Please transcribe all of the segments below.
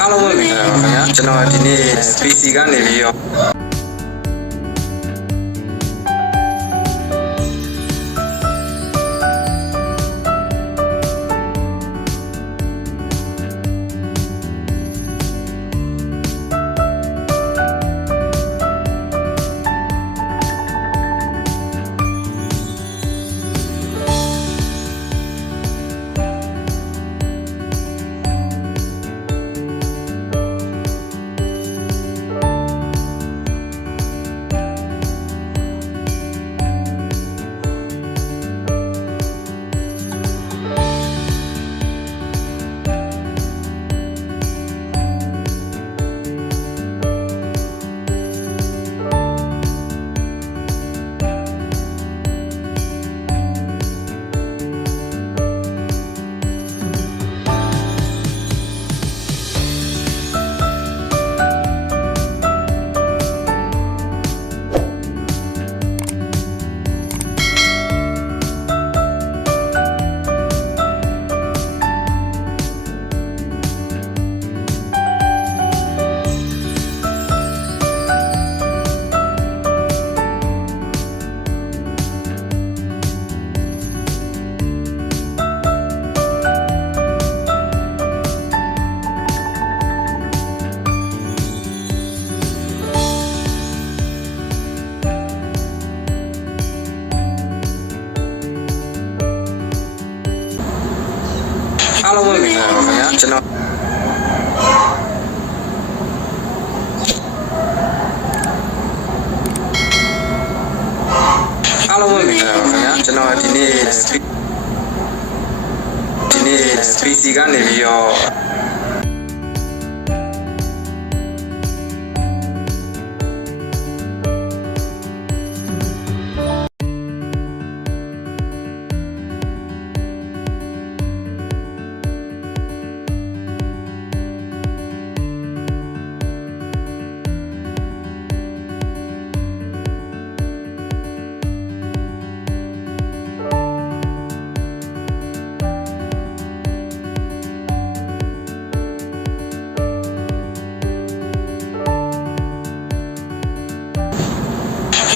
အားလုံးပဲမင်္ဂလာပါခင်ဗျာကျွန်တော်ဒီနေ့ PC ကနေပြီးတော့အားလုံးပဲမင်္ဂလာပါခင်ဗျာကျွန်တော်အားလုံးပဲမင်္ဂလာပါခင်ဗျာကျွန်တော်ဒီနေ့ PC ကနေပြီးတော့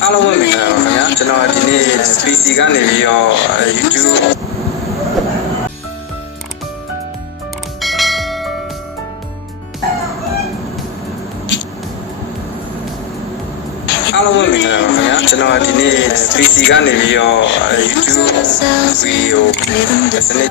အားလုံးပဲမင်္ဂလာပါခင်ဗျာကျွန်တော်ဒီနေ့ PC ကနေပြီးတော့ YouTube အားလုံးပဲမင်္ဂလာပါခင်ဗျာကျွန်တော်ဒီနေ့ PC ကနေပြီးတော့ YouTube ဗီဒီယိုစနစ်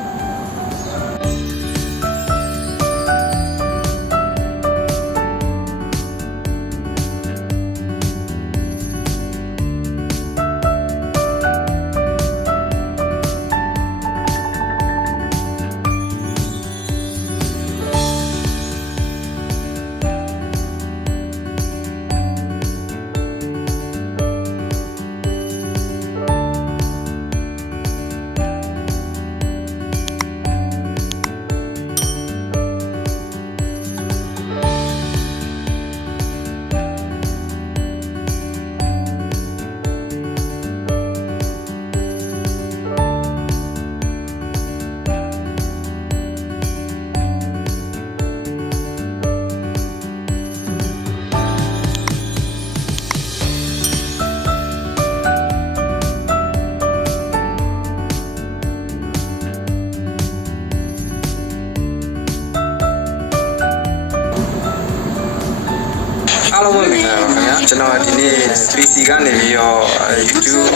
အားလုံးပဲမင်္ဂလာပါခင်ဗျာကျွန်တော်ဒီနေ့ PC ကနေပြီးတော့ YouTube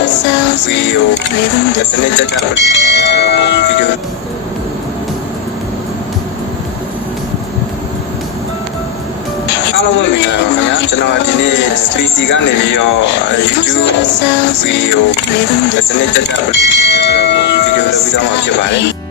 ဗီဒီယိုစနစ်တက်ဗီဒီယိုအားလုံးပဲမင်္ဂလာပါခင်ဗျာကျွန်တော်ဒီနေ့ PC ကနေပြီးတော့ YouTube ဗီဒီယိုစနစ်တက်ဗီဒီယိုလုပ်ပြီးတော့မှာဖြစ်ပါတယ်